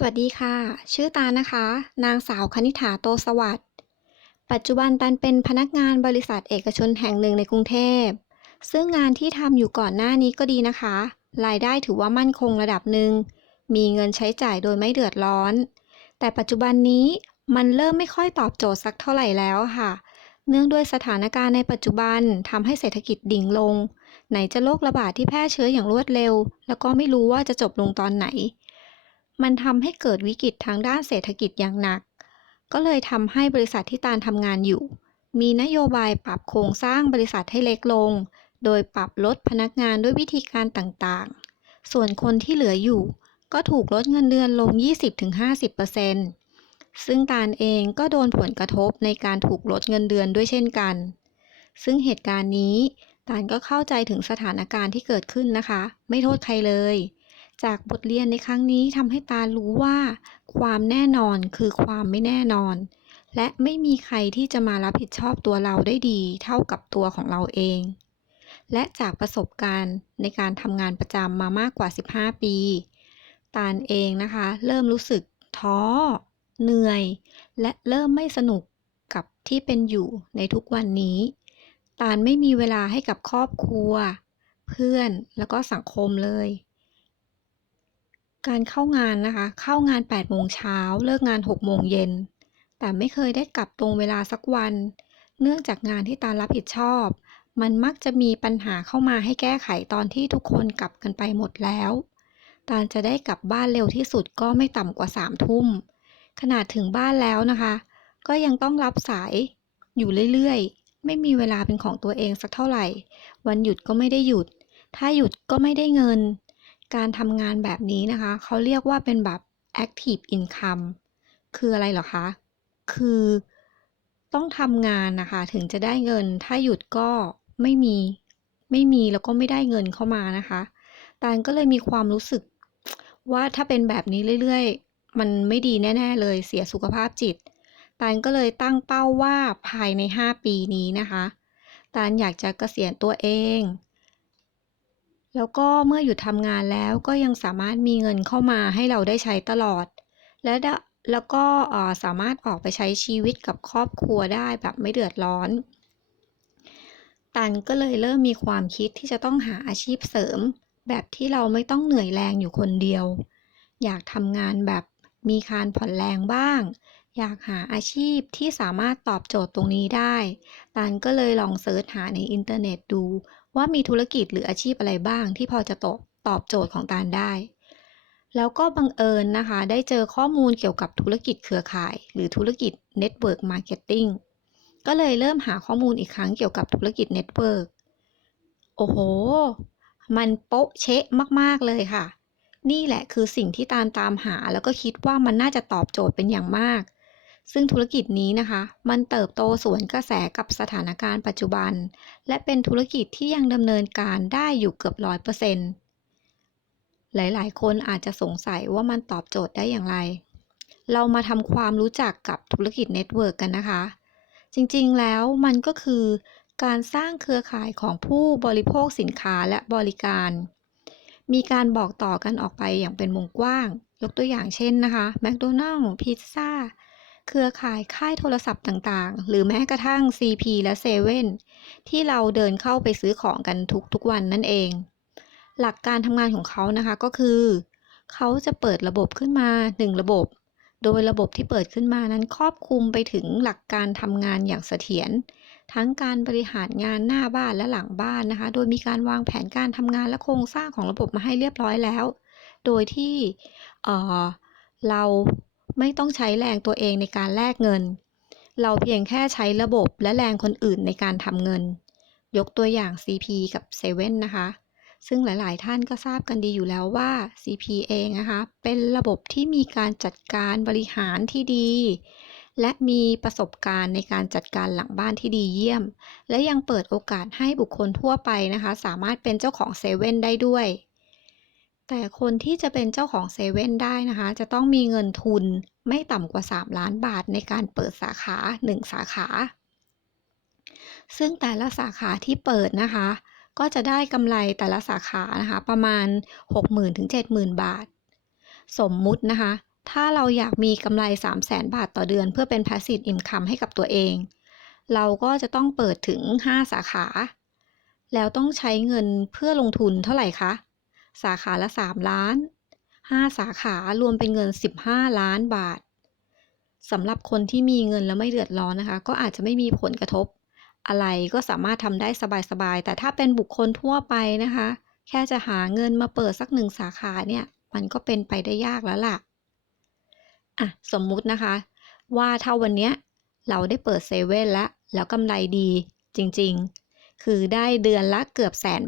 สวัสดีค่ะ ชื่อตานะคะ นางสาวคณิษฐาโตสวัสดิ์ปัจจุบันตันเป็นพนักงานบริษัทเอกชนแห่งหนึ่งในกรุงเทพ ซึ่งงานที่ทำอยู่ก่อนหน้านี้ก็ดีนะคะ รายได้ถือว่ามั่นคงระดับหนึ่ง มีเงินใช้จ่ายโดยไม่เดือดร้อน แต่ปัจจุบันนี้มันเริ่มไม่ค่อยตอบโจทย์สักเท่าไหร่แล้วค่ะ เนื่องด้วยสถานการณ์ในปัจจุบันทำให้เศรษฐกิจดิ่งลง ไหนจะโรคระบาดที่แพร่เชื้ออย่างรวดเร็ว แล้วก็ไม่รู้ว่าจะจบลงตอนไหน มันทำให้เกิดวิกฤตทางด้านเศรษฐกิจอย่างหนัก ก็เลยทำให้บริษัทที่ตาลทำงานอยู่ มีนโยบายปรับโครงสร้างบริษัทให้เล็กลง โดยปรับลดพนักงานด้วยวิธีการต่างๆ ส่วนคนที่เหลืออยู่ ก็ถูกลดเงินเดือนลง 20-50%ซึ่งตาลเองก็โดนผลกระทบในการถูกลดเงินเดือนด้วยเช่นกัน ซึ่งเหตุการณ์นี้ตาลก็เข้าใจถึงสถานการณ์ที่เกิดขึ้นนะคะ ไม่โทษใครเลย จากบทเรียนในครั้งนี้ทำให้ตาลรู้ว่า ความแน่นอนคือความไม่แน่นอน และไม่มีใครที่จะมารับผิดชอบตัวเราได้ดี เท่ากับตัวของเราเอง และจากประสบการณ์ในการทำงานประจำมามากกว่า 15 ปี ตาลเองนะคะ เริ่มรู้สึกท้อ เหนื่อย และเริ่มไม่สนุกกับที่เป็นอยู่ในทุกวันนี้ ตาลไม่มีเวลาให้กับครอบครัว เพื่อนแล้วก็สังคมเลย การเข้างานนะคะ เข้างาน8โมงเช้าเลิกงาน6โมงเย็น แต่ไม่เคยได้กลับตรงเวลาสักวัน เนื่องจากงานที่ตาลรับผิดชอบ มันมักจะมีปัญหาเข้ามาให้แก้ไขตอนที่ทุกคนกลับกันไปหมดแล้ว ตาลจะได้กลับบ้านเร็วที่สุดก็ไม่ต่ำกว่า3ทุ่ม ขนาดถึงบ้านแล้วนะคะ ก็ยังต้องรับสายอยู่เรื่อยๆ ไม่มีเวลาเป็นของตัวเองสักเท่าไหร่ วันหยุดก็ไม่ได้หยุด ถ้าหยุดก็ไม่ได้เงิน การทำงานแบบนี้นะคะ เขาเรียกว่าเป็นแบบ active income คืออะไรหรอคะ คือต้องทำงานนะคะ ถึงจะได้เงิน ถ้าหยุดก็ไม่มี ไม่มีแล้วก็ไม่ได้เงินเข้ามานะคะตาลก็เลยมีความรู้สึกว่าถ้าเป็นแบบนี้เรื่อยๆ มันไม่ดีแน่ๆเลย เสียสุขภาพจิต ตาลก็เลยตั้งเป้าว่าภายใน 5 ปีนี้นะคะ ตาลอยากจะเกษียณตัวเอง แล้วก็เมื่อหยุดทำงานแล้วก็ยังสามารถมีเงินเข้ามาให้เราได้ใช้ตลอด และดแล้วก็สามารถออกไปใช้ชีวิตกับครอบครัวได้แบบไม่เดือดร้อน ตันก็เลยเริ่มมีความคิดที่จะต้องหาอาชีพเสริม แบบที่เราไม่ต้องเหนื่อยแรงอยู่คนเดียว อยากทำงานแบบมีการผ่อนแรงบ้าง อยากหาอาชีพที่สามารถตอบโจทย์ตรงนี้ได้ ตันก็เลยลองเซิร์ชหาในอินเทอร์เน็ตดู ว่ามีธุรกิจหรืออาชีพอะไรบ้างที่พอจะตอบตอบโจทย์ของตาลได้ แล้วก็บังเอิญนะคะ ได้เจอข้อมูลเกี่ยวกับธุรกิจเครือข่าย หรือธุรกิจ Network Marketing ก็เลยเริ่มหาข้อมูลอีกครั้งเกี่ยวกับธุรกิจ Network โอ้โห มันโป๊ะเชะมาก ๆ เลยค่ะ นี่แหละคือสิ่งที่ตาลตามหาแล้วก็คิดว่ามันน่าจะตอบโจทย์เป็นอย่างมาก ซึ่งธุรกิจนี้นะคะ มันเติบโตสวนกระแสกับสถานการณ์ปัจจุบัน และเป็นธุรกิจที่ยังดำเนินการได้อยู่เกือบร้อยเปอร์เซ็นต์หลายๆ คนอาจจะสงสัยว่ามันตอบโจทย์ได้อย่างไร เรามาทำความรู้จักกับธุรกิจเน็ตเวิร์กกันนะคะ จริงๆ แล้วมันก็คือการสร้างเครือข่ายของผู้บริโภคสินค้าและบริการ มีการบอกต่อกันออกไปอย่างเป็นวงกว้าง ยกตัวอย่างเช่นนะคะแมคโดนัลล์พิซซ่า เครือข่ายค่ายโทรศัพท์ต่างๆ หรือแม้กระทั่ง CP และเซเว่นที่เราเดินเข้าไปซื้อของกันทุกๆวันนั่นเอง หลักการทำงานของเขานะคะก็คือ เขาจะเปิดระบบขึ้นมา 1 ระบบ โดยระบบที่เปิดขึ้นมานั้นครอบคลุมไปถึงหลักการทำงานอย่างเสถียรทั้งการบริหารงานหน้าบ้านและหลังบ้านนะคะ โดยมีการวางแผนการทำงานและโครงสร้างของระบบมาให้เรียบร้อยแล้ว โดยที่เเรา ไม่ต้องใช้แรงตัวเองในการแลกเงิน เราเพียงแค่ใช้ระบบและแรงคนอื่นในการทำเงิน ยกตัวอย่าง CP กับ7นะคะ ซึ่งหลาย ๆ ท่านก็ทราบกันดีอยู่แล้วว่า CP เองนะคะ เป็นระบบที่มีการจัดการบริหารที่ดี และมีประสบการณ์ในการจัดการหลังบ้านที่ดีเยี่ยม และยังเปิดโอกาสให้บุคคลทั่วไปนะคะ สามารถเป็นเจ้าของเซเว่นได้ด้วย แต่คนที่จะเป็นเจ้าของเซเว่นได้นะคะ จะต้องมีเงินทุนไม่ต่ำกว่า 3 ล้านบาทในการเปิดสาขา 1 สาขา ซึ่งแต่ละสาขาที่เปิดนะคะ ก็จะได้กำไรแต่ละสาขานะคะ ประมาณ 60,000ถึง70,000 บาท สมมุตินะคะ ถ้าเราอยากมีกำไร 3 0 0แสนบาทต่อเดือน เพื่อเป็น passive income ให้กับตัวเอง เราก็จะต้องเปิดถึง 5 สาขา แล้วต้องใช้เงินเพื่อลงทุนเท่าไหร่คะ สาขาละ 3 ล้าน 5 สาขารวมเป็นเงิน 15 ล้านบาทสำหรับคนที่มีเงินแล้วไม่เดือดร้อนนะคะ ก็อาจจะไม่มีผลกระทบ อะไรก็สามารถทำได้สบายๆ แต่ถ้าเป็นบุคคลทั่วไปนะคะ แค่จะหาเงินมาเปิดสักหนึ่งสาขาเนี่ย มันก็เป็นไปได้ยากแล้วล่ะอะสมมุตินะคะ ว่าถ้าวันเนี้ยเราได้เปิดเซเว่นแล้วแล้วกำไรดีจริงๆ คือได้เดือนละเกือบแสน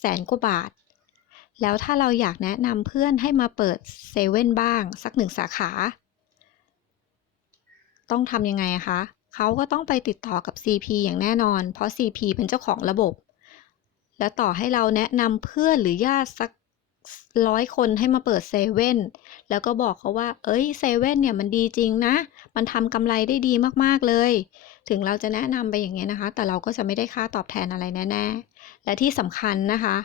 แสนกว่าบาท แล้วถ้าเราอยากแนะนำเพื่อนให้มาเปิดเซเว่นบ้าง สักหนึ่งสาขา ต้องทำยังไงคะ เขาก็ต้องไปติดต่อกับ CP อย่างแน่นอน เพราะ CP เป็นเจ้าของระบบ แล้วต่อให้เราแนะนำเพื่อนหรือญาติสักร้อยคนให้มาเปิดเซเว่นแล้วก็บอกเขาว่า เอ้ยเซเว่นเนี่ยมันดีจริงนะ มันทำกำไรได้ดีมากๆเลย ถึงเราจะแนะนำไปอย่างเงี้ยนะคะ แต่เราก็จะไม่ได้ค่าตอบแทนอะไรแน่ ๆ และที่สำคัญนะคะ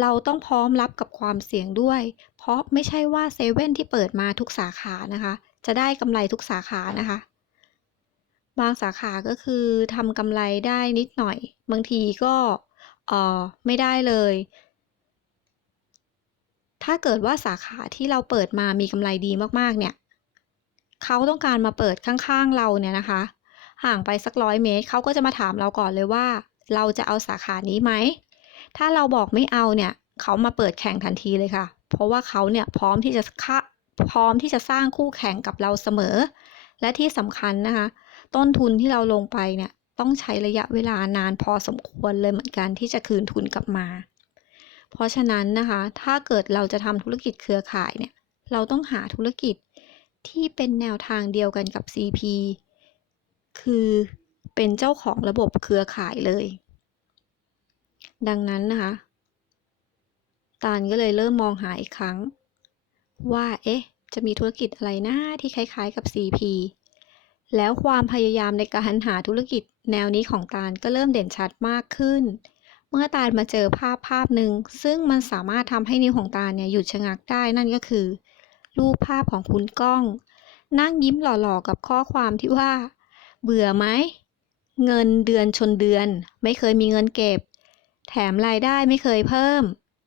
เราต้องพร้อมรับกับความเสี่ยงด้วย เพราะไม่ใช่ว่าเซเว่นที่เปิดมาทุกสาขานะคะ จะได้กำไรทุกสาขานะคะ บางสาขาก็คือทำกำไรได้นิดหน่อย บางทีก็เออไม่ได้เลย ถ้าเกิดว่าสาขาที่เราเปิดมามีกำไรดีมากๆเนี่ยเขาต้องการมาเปิดข้างๆเราเนี่ยนะคะ ห่างไปสักร้อยเมตรเขาก็จะมาถามเราก่อนเลยว่า เราจะเอาสาขานี้ไหม ถ้าเราบอกไม่เอาเนี่ยเขามาเปิดแข่งทันทีเลยค่ะ เพราะว่าเขาเนี่ยพร้อมที่จะค่าพร้อมที่จะสร้างคู่แข่งกับเราเสมอ และที่สำคัญนะคะ ต้นทุนที่เราลงไปเนี่ยต้องใช้ระยะเวลานานพอสมควรเลยเหมือนกันที่จะคืนทุนกลับมา เพราะฉะนั้นนะคะ ถ้าเกิดเราจะทำธุรกิจเครือข่ายเนี่ย เราต้องหาธุรกิจที่เป็นแนวทางเดียวกันกับ CP คือเป็นเจ้าของระบบเครือข่ายเลย ดังนั้นนะคะ ตาลก็เลยเริ่มมองหาอีกครั้ง ว่า เอ๊ะ จะมีธุรกิจอะไรนะที่คล้ายๆกับ CP แล้วความพยายามในการหาธุรกิจแนวนี้ของตาลก็เริ่มเด่นชัดมากขึ้น เมื่อตาลมาเจอภาพภาพหนึ่ง ซึ่งมันสามารถทำให้นิ้วของตาลเนี่ยหยุดชะงักได้นั่นก็คือ รูปภาพของคุณก้อง นั่งยิ้มหล่อๆกับข้อความที่ว่า เบื่อไหม เงินเดือนชนเดือน ไม่เคยมีเงินเก็บ แถมรายได้ไม่เคยเพิ่ม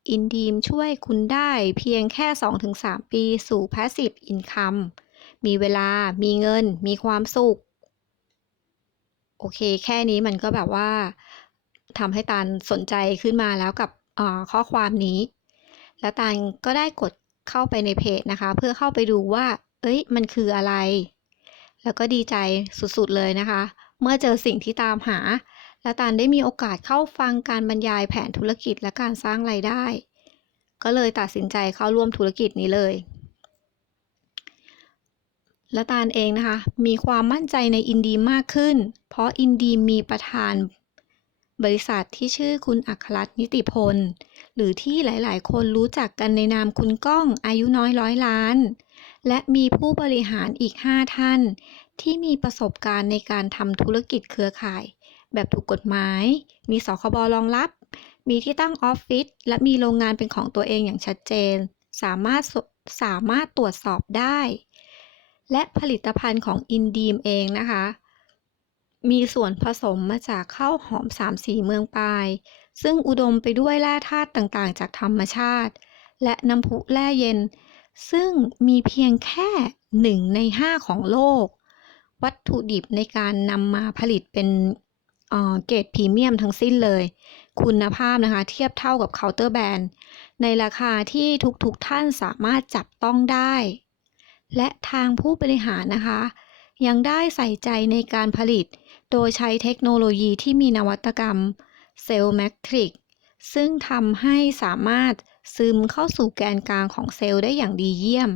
อินดีมช่วยคุณได้เพียงแค่ 2-3 ปีสู่ Passive Income มีเวลา มีเงิน มีความสุข โอเค แค่นี้มันก็แบบว่าทำให้ตาลสนใจขึ้นมาแล้วกับข้อความนี้ แล้วตาลก็ได้กดเข้าไปในเพจนะคะ เพื่อเข้าไปดูว่า เอ้ย มันคืออะไร แล้วก็ดีใจสุดๆเลยนะคะ เมื่อเจอสิ่งที่ตามหา และตาลได้มีโอกาสเข้าฟังการบรรยายแผนธุรกิจและการสร้างไรายได้ ก็เลยตัดสินใจเข้าร่วมธุรกิจนี้เลย และตาลเองนะคะ มีความมั่นใจในอินดีมากขึ้น เพราะอินดีมมีประธานบริษัทที่ชื่อคุณอัครรัตน์นิติพล หรือที่หลายๆ คนรู้จักกันในนามคุณก้องอายุน้อยร้อยล้าน และมีผู้บริหารอีก 5 ท่าน ที่มีประสบการณ์ในการทำธุรกิจเครือข่าย แบบถูกกฎหมาย มีสคบรองรับ มีที่ตั้งออฟฟิศ และมีโรงงานเป็นของตัวเองอย่างชัดเจน สามารถสามารถตรวจสอบได้ และผลิตภัณฑ์ของอินดีมเองนะคะ มีส่วนผสมมาจากข้าวหอมสามสีเมืองปลาย ซึ่งอุดมไปด้วยแร่ธาตุต่างๆ จากธรรมชาติ และน้ำพุแร่เย็น ซึ่งมีเพียงแค่หนึ่งในห้าของโลก วัตถุดิบในการนำมาผลิตเป็น เกรดพรีเมียมทั้งสิ้นเลย คุณภาพนะคะ เทียบเท่ากับเคาน์เตอร์แบรนด์ในราคาที่ทุกๆทท่านสามารถจับต้องได้ และทางผู้บริหารนะคะ ยังได้ใส่ใจในการผลิต โดยใช้เทคโนโลยีที่มีนวัตกรรมเซลล์แมทริกซึ่งทำให้สามารถซึมเข้าสู่แกนกลางของเซลล์ได้อย่างดีเยี่ยม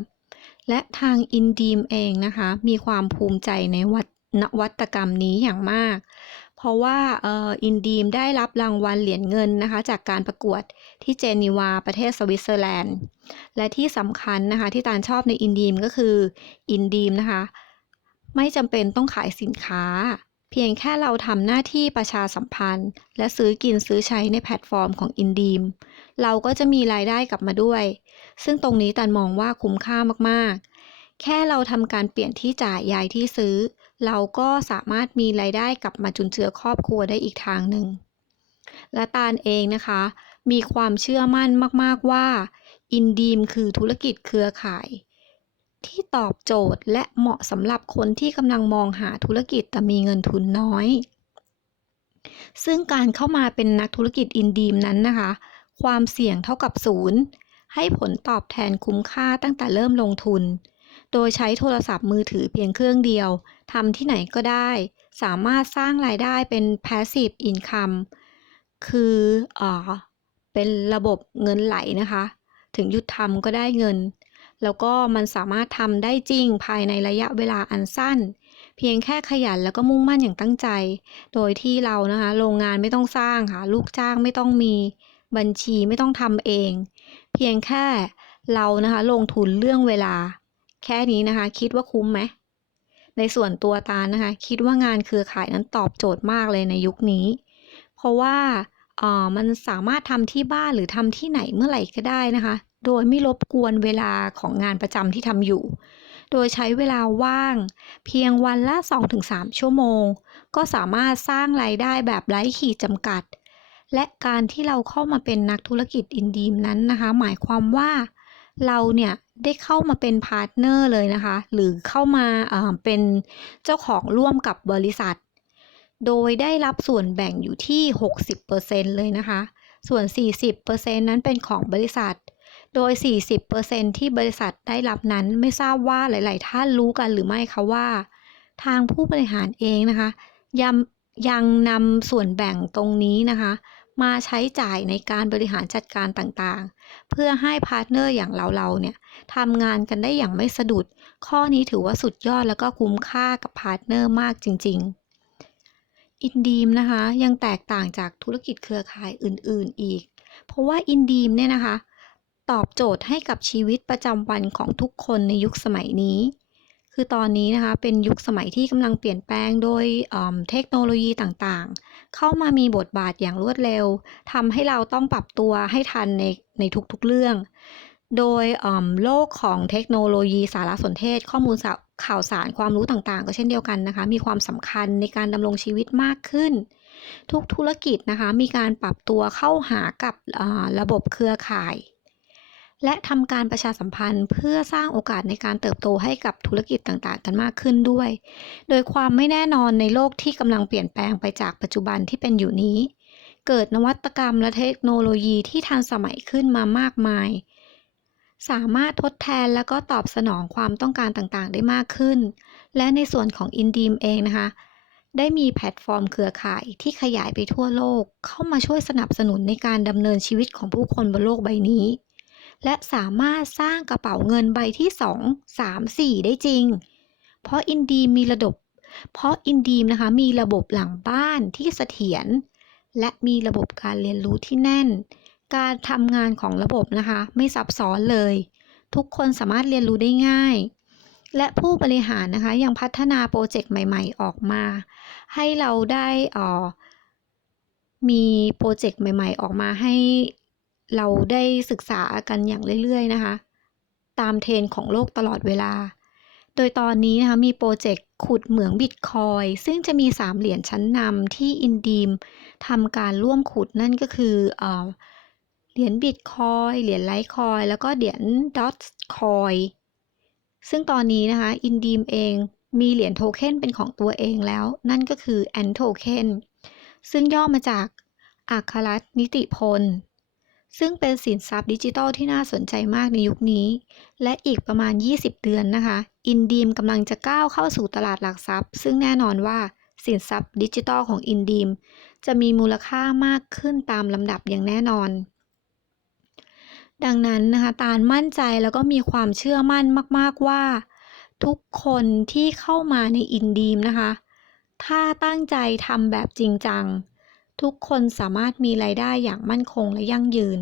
และทางอินดีมเองนะคะ มีความภูมิใจในนวัตกรรมนี้อย่างมาก เพราะว่าอินดีมได้รับรางวัลเหรียญเงินนะคะ จากการประกวดที่เจนีวาประเทศสวิตเซอร์แลนด์ และที่สำคัญนะคะ ที่ตาลชอบในอินดีมก็คืออินดีมนะคะ ไม่จำเป็นต้องขายสินค้า เพียงแค่เราทำหน้าที่ประชาสัมพันธ์ และซื้อกินซื้อใช้ในแพลตฟอร์มของอินดีมเราก็จะมีรายได้กลับมาด้วย ซึ่งตรงนี้ตันมองว่าคุ้มค่ามากๆ แค่เราทำการเปลี่ยนที่จ่ายย้ายที่ซื้อ เราก็สามารถมีรายได้กลับมาจุนเจือครอบครัวได้อีกทางหนึ่ง และตาลเองนะคะ มีความเชื่อมั่นมากๆว่าอินดีมคือธุรกิจเครือข่าย ที่ตอบโจทย์และเหมาะสำหรับคนที่กำลังมองหาธุรกิจแต่มีเงินทุนน้อย ซึ่งการเข้ามาเป็นนักธุรกิจอินดีมนั้นนะคะ ความเสี่ยงเท่ากับศูนย์ให้ผลตอบแทนคุ้มค่าตั้งแต่เริ่มลงทุน โดยใช้โทรศัพท์มือถือเพียงเครื่องเดียวทำที่ไหนก็ได้ สามารถสร้างรายได้เป็น passive income คืออ่อเป็นระบบเงินไหลนะคะ ถึงหยุดทำก็ได้เงิน แล้วก็มันสามารถทำได้จริงภายในระยะเวลาอันสั้น เพียงแค่ขยันแล้วก็มุ่งมั่นอย่างตั้งใจ โดยที่เรานะคะโรงงานไม่ต้องสร้างค่ะ ลูกจ้างไม่ต้องมีบัญชีไม่ต้องทำเอง เพียงแค่เรานะคะลงทุนเรื่องเวลา แค่นี้นะคะ คิดว่าคุ้มไหมในส่วนตัวตานะคะ คิดว่างานเครือข่ายนั้นตอบโจทย์มากเลยในยุคนี้ เพราะว่าออมันสามารถทำที่บ้านหรือทำที่ไหนเมื่อไหร่ก็ได้นะคะ โดยไม่รบกวนเวลาของงานประจำที่ทำอยู่ โดยใช้เวลาว่าง เพียงวันละ 2-3 ชั่วโมง ก็สามารถสร้างรายได้แบบไร้ขีดจำกัด และการที่เราเข้ามาเป็นนักธุรกิจอินดีมนั้นนะคะ หมายความว่า เราเนี่ยได้เข้ามาเป็นพาร์ทเนอร์เลยนะคะ หรือเข้ามาเป็นเจ้าของร่วมกับบริษัท โดยได้รับส่วนแบ่งอยู่ที่ 60%เลยนะคะ ส่วน 40%นั้นเป็นของบริษัท โดย 40%ที่บริษัทได้รับนั้นไม่ทราบว่าหลาย ๆ ท่านรู้กันหรือไม่คะว่า ทางผู้บริหารเองนะคะยังยังนำส่วนแบ่งตรงนี้นะคะ มาใช้จ่ายในการบริหารจัดการต่างๆ เพื่อให้พาร์ทเนอร์อย่างเราๆเนี่ยทำงานกันได้อย่างไม่สะดุด ข้อนี้ถือว่าสุดยอดแล้วก็คุ้มค่ากับพาร์ทเนอร์มากจริง ๆอินดีมนะคะยังแตกต่างจากธุรกิจเครือข่ายอื่นๆอีก เพราะว่าอินดีมเนี่ยนะคะ ตอบโจทย์ให้กับชีวิตประจำวันของทุกคนในยุคสมัยนี้ คือตอนนี้นะคะเป็นยุคสมัยที่กำลังเปลี่ยนแปลงโดยเเทคโนโลยีต่างๆ เข้ามามีบทบาทอย่างรวดเร็วทำให้เราต้องปรับตัวให้ทันในในทุกๆเรื่อง โดยโลกของเทคโนโลยีสารสนเทศ ข้อมูลข่าวสารความรู้ต่างๆ ก็เช่นเดียวกันนะคะ มีความสำคัญในการดำรงชีวิตมากขึ้น ทุกธุรกิจนะคะมีการปรับตัวเข้าหากับระบบเครือข่าย และทำการประชาสัมพันธ์ เพื่อสร้างโอกาสในการเติบโตให้กับธุรกิจต่างๆ กันมากขึ้นด้วย โดยความไม่แน่นอนในโลกที่กำลังเปลี่ยนแปลงไปจากปัจจุบันที่เป็นอยู่นี้ เกิดนวัตกรรมและเทคโนโลยีที่ทันสมัยขึ้นมามากมาย สามารถทดแทนและก็ตอบสนองความต้องการต่างๆ ได้มากขึ้น และในส่วนของ i n d e e m เองนะคะได้มีแพลตฟอร์มเครือข่ายที่ขยายไปทั่วโลก เข้ามาช่วยสนับสนุนในการดำเนินชีวิตของผู้คนบนโลกใบนี้ และสามารถสร้างกระเป๋าเงินใบที่ 2 3 4 ได้จริง เพราะอินดีมีระบบ เพราะอินดีมนะคะมีระบบหลังบ้านที่เสถียรและมีระบบการเรียนรู้ที่แน่น การทำงานของระบบนะคะ ไม่ซับซ้อนเลย ทุกคนสามารถเรียนรู้ได้ง่าย และผู้บริหารนะคะยังพัฒนาโปรเจกต์ใหม่ ๆ ออกมา ให้เราได้อ่อมีโปรเจกต์ใหม่ ๆ ออกมาให้ เราได้ศึกษากันอย่างเรื่อย ๆ นะคะ ตามเทรนของโลกตลอดเวลา โดยตอนนี้นะคะมีโปรเจกต์ขุดเหมืองบิตคอยซึ่งจะมี 3 เหรียญชั้นนำที่อินดีมทำการร่วมขุดนั่นก็คือเอ่อเหรียญบิตคอยเหรียญไลท์คอยแล้วก็เหรียญดอทคอยซึ่งตอนนี้นะคะอินดีมเองมีเหรียญโทเค็นเป็นของตัวเองแล้ว นั่นก็คือแอนโทเค็นซึ่งย่อมาจากอัครรัตน์นิติพล ซึ่งเป็นสินทรัพย์ดิจิทัลที่น่าสนใจมากในยุคนี้ และอีกประมาณ 20 เดือนนะคะ อินดีมกำลังจะก้าวเข้าสู่ตลาดหลักทรัพย์ ซึ่งแน่นอนว่าสินทรัพย์ดิจิทัลของอินดีมจะมีมูลค่ามากขึ้นตามลำดับอย่างแน่นอน ดังนั้นนะคะตาลมั่นใจแล้วก็มีความเชื่อมั่นมาก ๆว่า ทุกคนที่เข้ามาในอินดีมนะคะ ถ้าตั้งใจทำแบบจริงจัง ทุกคนสามารถมีรายได้อย่างมั่นคงและยั่งยืน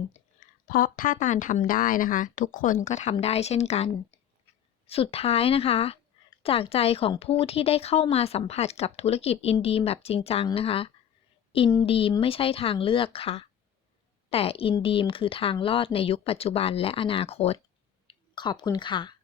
เพราะถ้าตาลทำได้นะคะ ทุกคนก็ทำได้เช่นกัน สุดท้ายนะคะ จากใจของผู้ที่ได้เข้ามาสัมผัสกับธุรกิจอินดีมแบบจริงจังนะคะ อินดีมไม่ใช่ทางเลือกค่ะ แต่อินดีมคือทางรอดในยุคปัจจุบันและอนาคต ขอบคุณค่ะ